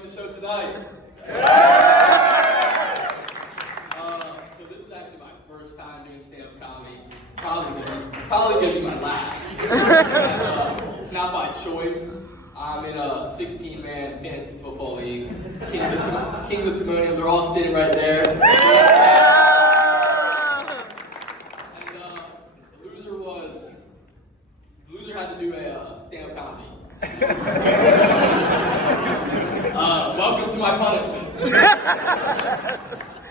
enjoying the show tonight? So this is actually my first time doing stand-up comedy. Probably gonna be my last. And, it's not by choice. I'm in a 16-man fantasy football league. Kings of Timonium. They're all sitting right there. And the loser had to do a stand-up comedy. Welcome to my punishment.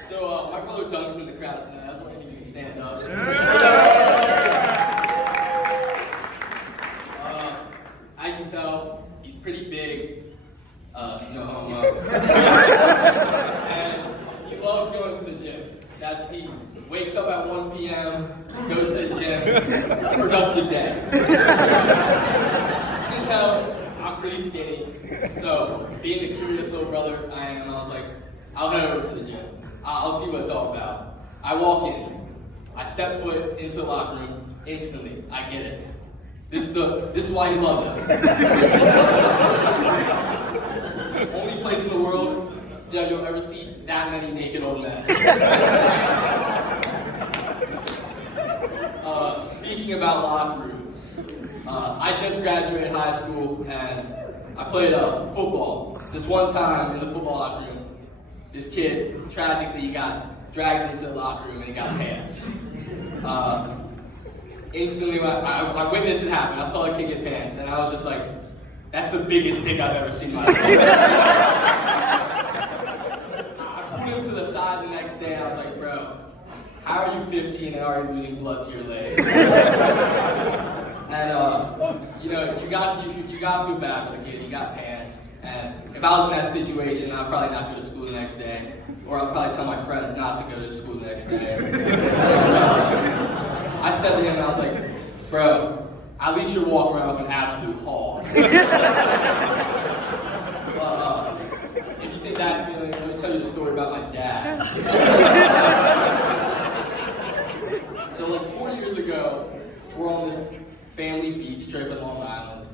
So my brother Doug's in the crowd tonight. I was wondering if he could stand up. I can tell he's pretty big. No homo. And he loves going to the gym. That he wakes up at 1 p.m., goes to the gym, productive day. You can tell I'm pretty skinny. So, being the curious little brother I am, I was like, I'll head over to the gym. I'll see what it's all about. I walk in. I step foot into the locker room. Instantly, I get it. This is why he loves it. Only place in the world that you'll ever see that many naked old men. Speaking about locker rooms, I just graduated high school and I played football. This one time in the football locker room, this kid, tragically, he got dragged into the locker room and he got pants. Instantly, I witnessed it happen. I saw the kid get pants, and I was just like, that's the biggest dick I've ever seen in my life. I pulled him to the side the next day, and I was like, bro, how are you 15 and already losing blood to your legs? And, you gotta feel bad for the kid. He got pantsed. And if I was in that situation, I'd probably not go to school the next day. Or I'd probably tell my friends not to go to school the next day. I said to him, I was like, bro, at least you're walking around with an absolute hog. If you think that's me, let me tell you a story about my dad. So like 4 years ago, we're on this family beach trip in Long Island,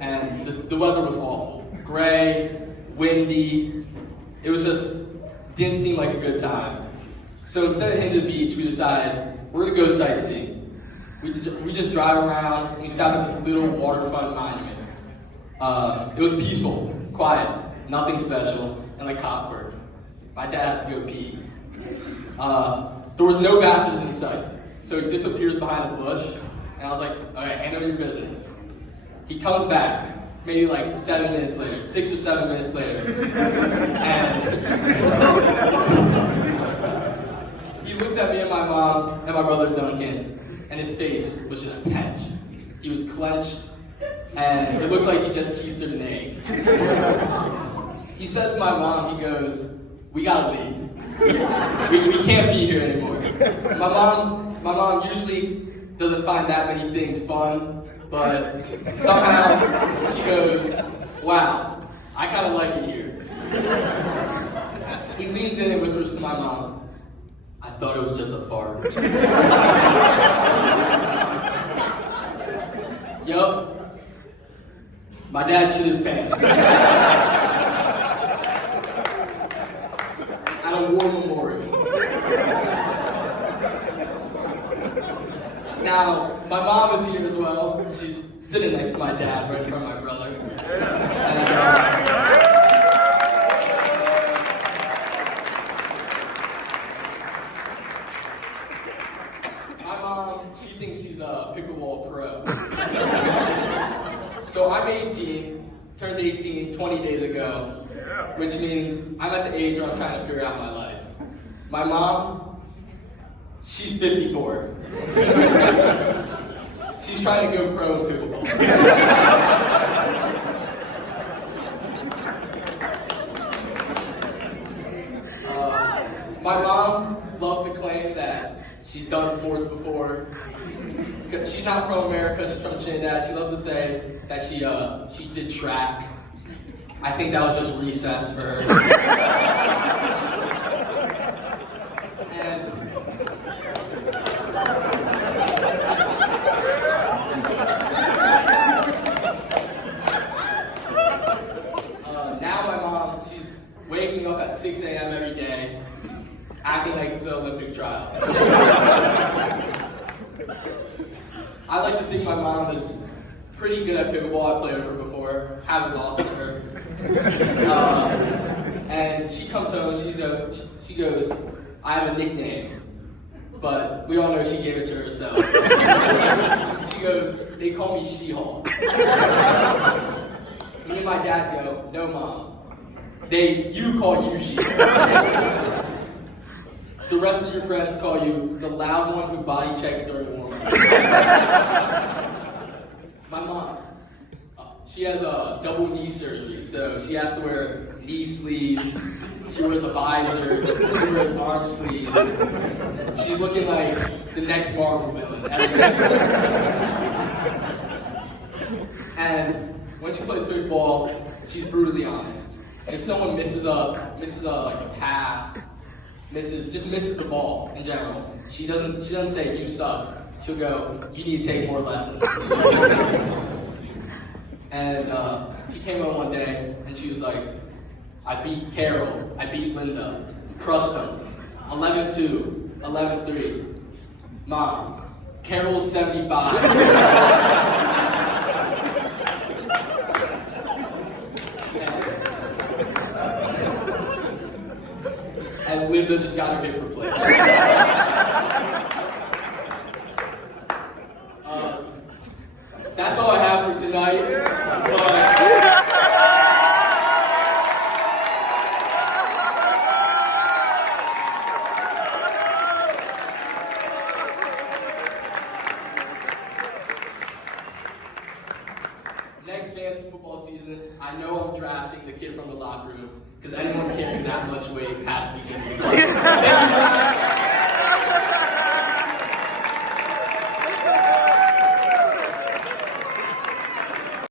and the weather was awful. Gray, windy, it was just, didn't seem like a good time. So instead of heading to the beach, we decided we're gonna go sightseeing. We just drive around, we stopped at this little waterfront monument. It was peaceful, quiet, nothing special, and like clockwork. My dad has to go pee. There was no bathrooms in sight, so he disappears behind a bush, and I was like, okay, handle your business. He comes back, maybe like 7 minutes later, 6 or 7 minutes later, and he looks at me and my mom and my brother Duncan, and his face was just tense. He was clenched, and it looked like he just keistered an egg. He says to my mom, he goes, we gotta leave. We can't be here anymore. My mom usually doesn't find that many things fun, but somehow she goes, wow, I kind of like it here. He leans in and whispers to my mom, I thought it was just a fart. Yup. My dad shit his pants. At a war memorial. Now, my mom is here as well. She's sitting next to my dad right in front of my brother. And, my mom, she thinks she's a pickleball pro. So I'm 18, turned 18 20 days ago, which means I'm at the age where I'm trying to figure out my life. My mom, she's 54. She's trying to go pro in pickleball. My mom loves to claim that she's done sports before. She's not from America, she's from Trinidad. She loves to say that she did track. I think that was just recess for her. And now my mom, she's waking up at 6 a.m. every day, acting like it's an Olympic trial. I like to think my mom is pretty good at pickleball. I played with her before, haven't lost to her. And she comes home, she goes, I have a nickname, but we all know she gave it to herself. She goes, they call me She-Hulk. Me and my dad go, no mom, you call you She-Hulk. The rest of your friends call you the loud one who body checks during warm-up. My mom, she has a double knee surgery, so she has to wear knee sleeves, she wears a visor, she wears arm sleeves. She's looking like the next Marvel villain. And when she plays football, she's brutally honest. If someone misses like a pass, misses the ball in general, she doesn't say you suck. She'll go, you need to take more lessons. And she came home one day and she was like, I beat Carol, I beat Linda, crushed them. 11-2, 11-3. Mom, Carol's 75. And Linda just got her hip replaced. That's all I have for tonight. Next fantasy football season, I know I'm drafting the kid from the locker room because anyone carrying that much weight has to be in the